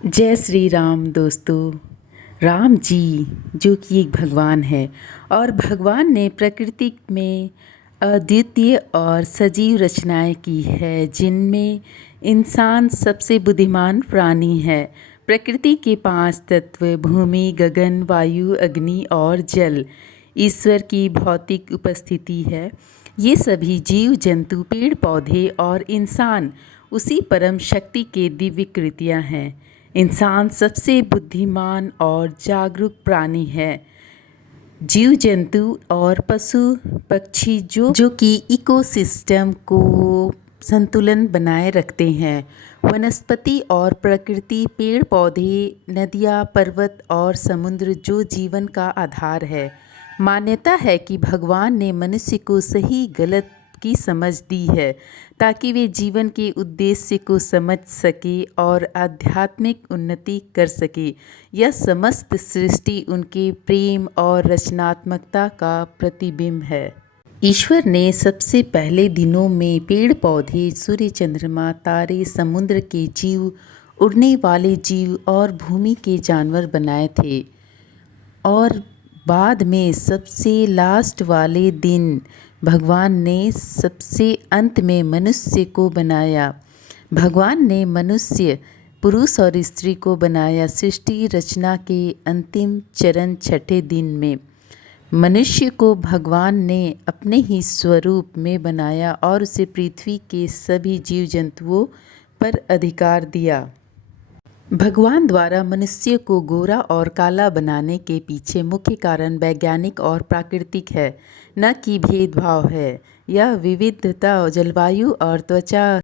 जय श्री राम दोस्तों। राम जी जो कि एक भगवान है और भगवान ने प्रकृति में अद्वितीय और सजीव रचनाएं की है जिनमें इंसान सबसे बुद्धिमान प्राणी है। प्रकृति के 5 तत्व भूमि, गगन, वायु, अग्नि और जल ईश्वर की भौतिक उपस्थिति है। ये सभी जीव जंतु, पेड़ पौधे और इंसान उसी परम शक्ति के दिव्य कृतियाँ हैं। इंसान सबसे बुद्धिमान और जागरूक प्राणी है। जीव जंतु और पशु पक्षी जो कि इकोसिस्टम को संतुलन बनाए रखते हैं। वनस्पति और प्रकृति, पेड़ पौधे, नदियाँ, पर्वत और समुद्र जो जीवन का आधार है। मान्यता है कि भगवान ने मनुष्य को सही गलत की समझ दी है ताकि वे जीवन के उद्देश्य को समझ सके और आध्यात्मिक उन्नति कर सके। यह समस्त सृष्टि उनके प्रेम और रचनात्मकता का प्रतिबिंब है। ईश्वर ने सबसे पहले दिनों में पेड़ पौधे, सूर्य, चंद्रमा, तारे, समुद्र के जीव, उड़ने वाले जीव और भूमि के जानवर बनाए थे और बाद में सबसे लास्ट वाले दिन भगवान ने सबसे अंत में मनुष्य को बनाया। भगवान ने मनुष्य, पुरुष और स्त्री को बनाया सृष्टि रचना के अंतिम चरण छठे दिन में। मनुष्य को भगवान ने अपने ही स्वरूप में बनाया और उसे पृथ्वी के सभी जीव जंतुओं पर अधिकार दिया। भगवान द्वारा मनुष्य को गोरा और काला बनाने के पीछे मुख्य कारण वैज्ञानिक और प्राकृतिक है, न कि भेदभाव है। यह विविधता जलवायु और त्वचा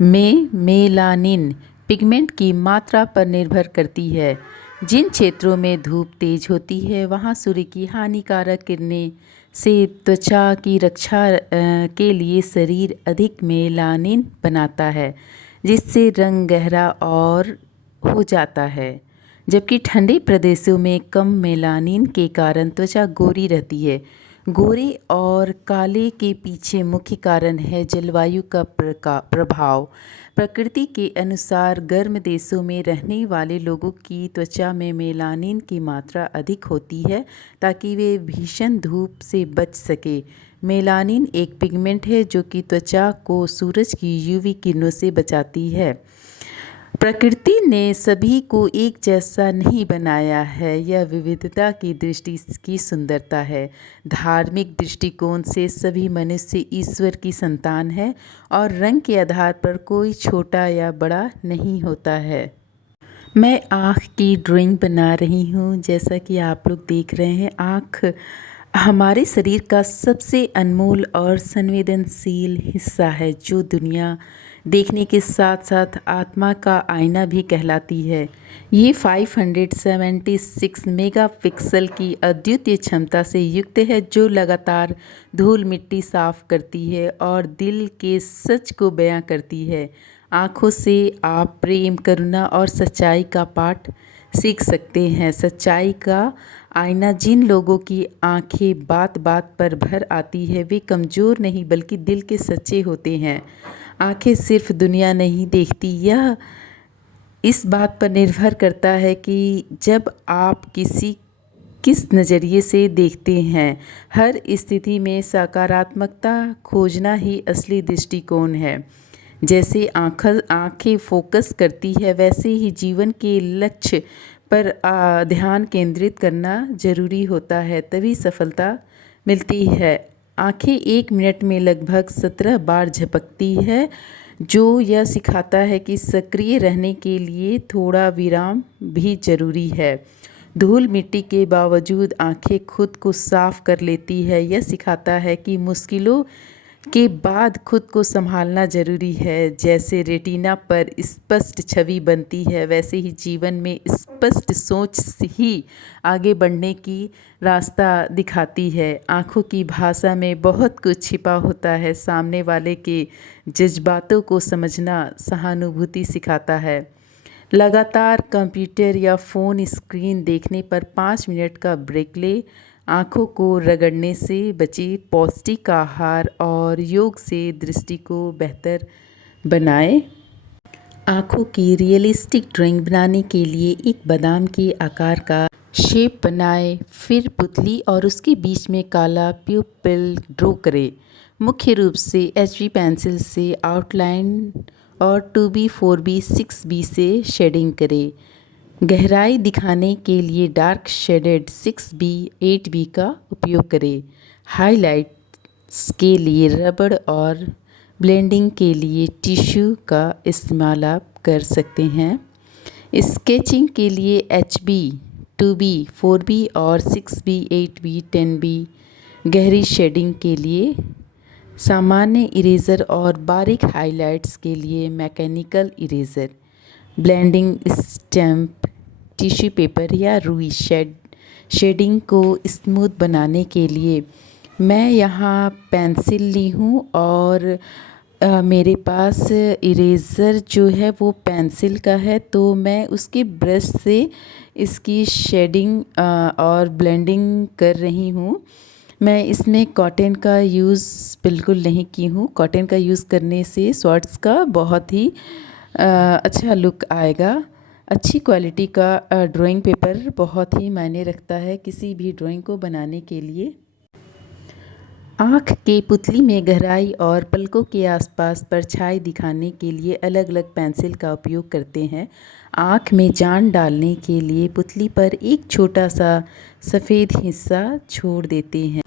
में मेलानिन पिगमेंट की मात्रा पर निर्भर करती है। जिन क्षेत्रों में धूप तेज होती है वहाँ सूर्य की हानिकारक किरणें से त्वचा की रक्षा के लिए शरीर अधिक मेलानिन बनाता है, जिससे रंग गहरा और हो जाता है। जबकि ठंडे प्रदेशों में कम मेलानिन के कारण त्वचा गोरी रहती है। गोरे और काले के पीछे मुख्य कारण है जलवायु का प्रभाव। प्रकृति के अनुसार गर्म देशों में रहने वाले लोगों की त्वचा में मेलानिन की मात्रा अधिक होती है ताकि वे भीषण धूप से बच सके। मेलानिन एक पिगमेंट है जो कि त्वचा को सूरज की यूवी किरणों से बचाती है। प्रकृति ने सभी को एक जैसा नहीं बनाया है। यह विविधता की दृष्टि की सुंदरता है। धार्मिक दृष्टिकोण से सभी मनुष्य ईश्वर की संतान है और रंग के आधार पर कोई छोटा या बड़ा नहीं होता है। मैं आँख की ड्राइंग बना रही हूँ। जैसा कि आप लोग देख रहे हैं, आँख हमारे शरीर का सबसे अनमोल और संवेदनशील हिस्सा है जो दुनिया देखने के साथ साथ आत्मा का आईना भी कहलाती है। ये 576 मेगापिक्सल की अद्वितीय क्षमता से युक्त है जो लगातार धूल मिट्टी साफ करती है और दिल के सच को बयां करती है। आँखों से आप प्रेम, करुणा और सच्चाई का पाठ सीख सकते हैं। सच्चाई का आईना जिन लोगों की आंखें बात बात पर भर आती है वे कमज़ोर नहीं बल्कि दिल के सच्चे होते हैं। आंखें सिर्फ दुनिया नहीं देखती, यह इस बात पर निर्भर करता है कि जब आप किस नज़रिए से देखते हैं। हर स्थिति में सकारात्मकता खोजना ही असली दृष्टिकोण है। जैसे आँखें फोकस करती है वैसे ही जीवन के लक्ष्य पर ध्यान केंद्रित करना जरूरी होता है, तभी सफलता मिलती है। आँखें 1 मिनट में लगभग 17 बार झपकती है जो यह सिखाता है कि सक्रिय रहने के लिए थोड़ा विराम भी जरूरी है। धूल मिट्टी के बावजूद आँखें खुद को साफ कर लेती है। यह सिखाता है कि मुश्किलों के बाद खुद को संभालना जरूरी है। जैसे रेटिना पर स्पष्ट छवि बनती है वैसे ही जीवन में स्पष्ट सोच ही आगे बढ़ने की रास्ता दिखाती है। आँखों की भाषा में बहुत कुछ छिपा होता है। सामने वाले के जज्बातों को समझना सहानुभूति सिखाता है। लगातार कंप्यूटर या फ़ोन स्क्रीन देखने पर 5 मिनट का ब्रेक ले। आँखों को रगड़ने से बचे। पौष्टिक आहार और योग से दृष्टि को बेहतर बनाए। आँखों की रियलिस्टिक ड्राइंग बनाने के लिए एक बादाम के आकार का शेप बनाएं, फिर पुतली और उसके बीच में काला प्यूपिल ड्रॉ करें। मुख्य रूप से HB पेंसिल से आउटलाइन और 2B, 4B, 6B से शेडिंग करें। गहराई दिखाने के लिए डार्क शेडेड 6B, 8B का उपयोग करें। हाइलाइट्स के लिए रबड़ और ब्लेंडिंग के लिए टिश्यू का इस्तेमाल आप कर सकते हैं। स्केचिंग के लिए HB, 2B, 4B और 6B, 8B, 10B। गहरी शेडिंग के लिए सामान्य इरेज़र और बारीक हाइलाइट्स के लिए mechanical eraser. Blending stamp, tissue paper या रुई शेडिंग को स्मूथ बनाने के लिए मैं यहाँ पेंसिल ली हूँ और मेरे पास इरेज़र जो है वो पेंसिल का है, तो मैं उसके ब्रश से इसकी शेडिंग और ब्लेंडिंग कर रही हूँ। मैं इसमें कॉटन का यूज़ बिल्कुल नहीं की हूँ। कॉटन का यूज़ करने से शॉर्ट्स का बहुत ही अच्छा लुक आएगा। अच्छी क्वालिटी का ड्राइंग पेपर बहुत ही मायने रखता है किसी भी ड्राइंग को बनाने के लिए। आँख के पुतली में गहराई और पलकों के आसपास परछाई दिखाने के लिए अलग अलग पेंसिल का उपयोग करते हैं। आँख में जान डालने के लिए पुतली पर एक छोटा सा सफ़ेद हिस्सा छोड़ देते हैं।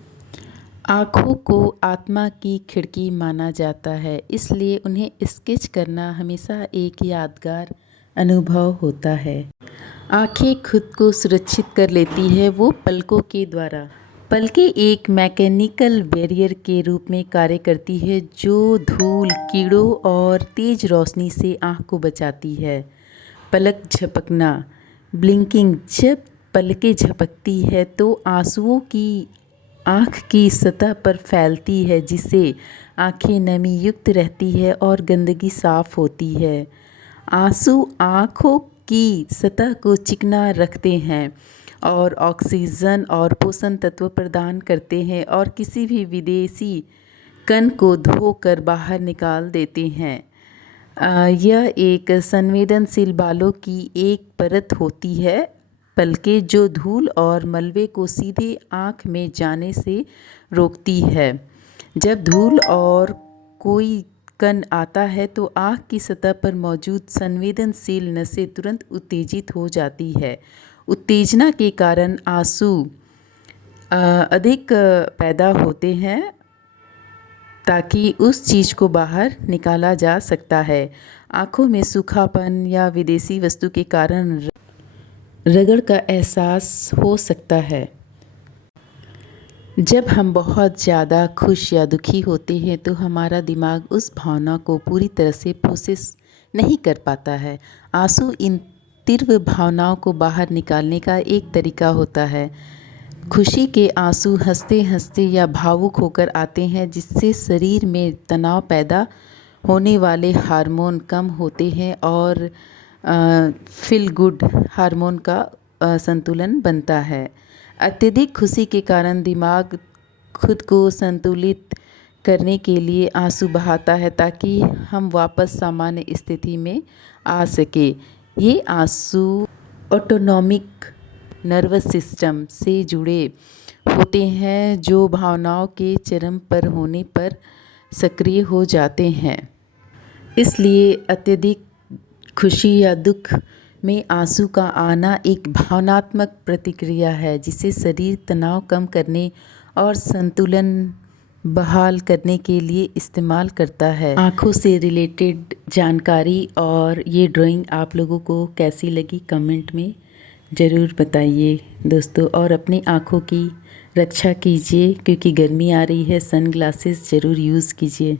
आँखों को आत्मा की खिड़की माना जाता है, इसलिए उन्हें स्केच करना हमेशा एक यादगार अनुभव होता है। आँखें खुद को सुरक्षित कर लेती है वो पलकों के द्वारा। पलकें एक मैकेनिकल बैरियर के रूप में कार्य करती है जो धूल, कीड़ों और तेज़ रोशनी से आँख को बचाती है। पलक झपकना, ब्लिंकिंग। जब पलकें झपकती है तो आंसुओं की आँख की सतह पर फैलती है, जिससे आँखें नमी युक्त रहती है और गंदगी साफ होती है। आंसू आँखों की सतह को चिकना रखते हैं और ऑक्सीजन और पोषण तत्व प्रदान करते हैं और किसी भी विदेशी कण को धोकर बाहर निकाल देते हैं। यह एक संवेदनशील बालों की एक परत होती है, पलकें जो धूल और मलबे को सीधे आँख में जाने से रोकती है। जब धूल और कोई कण आता है तो आँख की सतह पर मौजूद संवेदनशील नसें तुरंत उत्तेजित हो जाती है। उत्तेजना के कारण आंसू अधिक पैदा होते हैं ताकि उस चीज़ को बाहर निकाला जा सकता है। आँखों में सूखापन या विदेशी वस्तु के कारण रगड़ का एहसास हो सकता है। जब हम बहुत ज़्यादा खुश या दुखी होते हैं तो हमारा दिमाग उस भावना को पूरी तरह से प्रोसेस नहीं कर पाता है। आंसू इन तीव्र भावनाओं को बाहर निकालने का एक तरीका होता है। खुशी के आंसू हंसते हंसते या भावुक होकर आते हैं, जिससे शरीर में तनाव पैदा होने वाले हार्मोन कम होते हैं और फील गुड हार्मोन का संतुलन बनता है। अत्यधिक खुशी के कारण दिमाग खुद को संतुलित करने के लिए आंसू बहाता है ताकि हम वापस सामान्य स्थिति में आ सके। ये आंसू ऑटोनॉमिक नर्वस सिस्टम से जुड़े होते हैं जो भावनाओं के चरम पर होने पर सक्रिय हो जाते हैं। इसलिए अत्यधिक खुशी या दुख में आंसू का आना एक भावनात्मक प्रतिक्रिया है जिसे शरीर तनाव कम करने और संतुलन बहाल करने के लिए इस्तेमाल करता है। आँखों से रिलेटेड जानकारी और ये ड्राइंग आप लोगों को कैसी लगी कमेंट में ज़रूर बताइए दोस्तों, और अपनी आँखों की रक्षा कीजिए क्योंकि गर्मी आ रही है। सन ग्लासेस ज़रूर यूज़ कीजिए।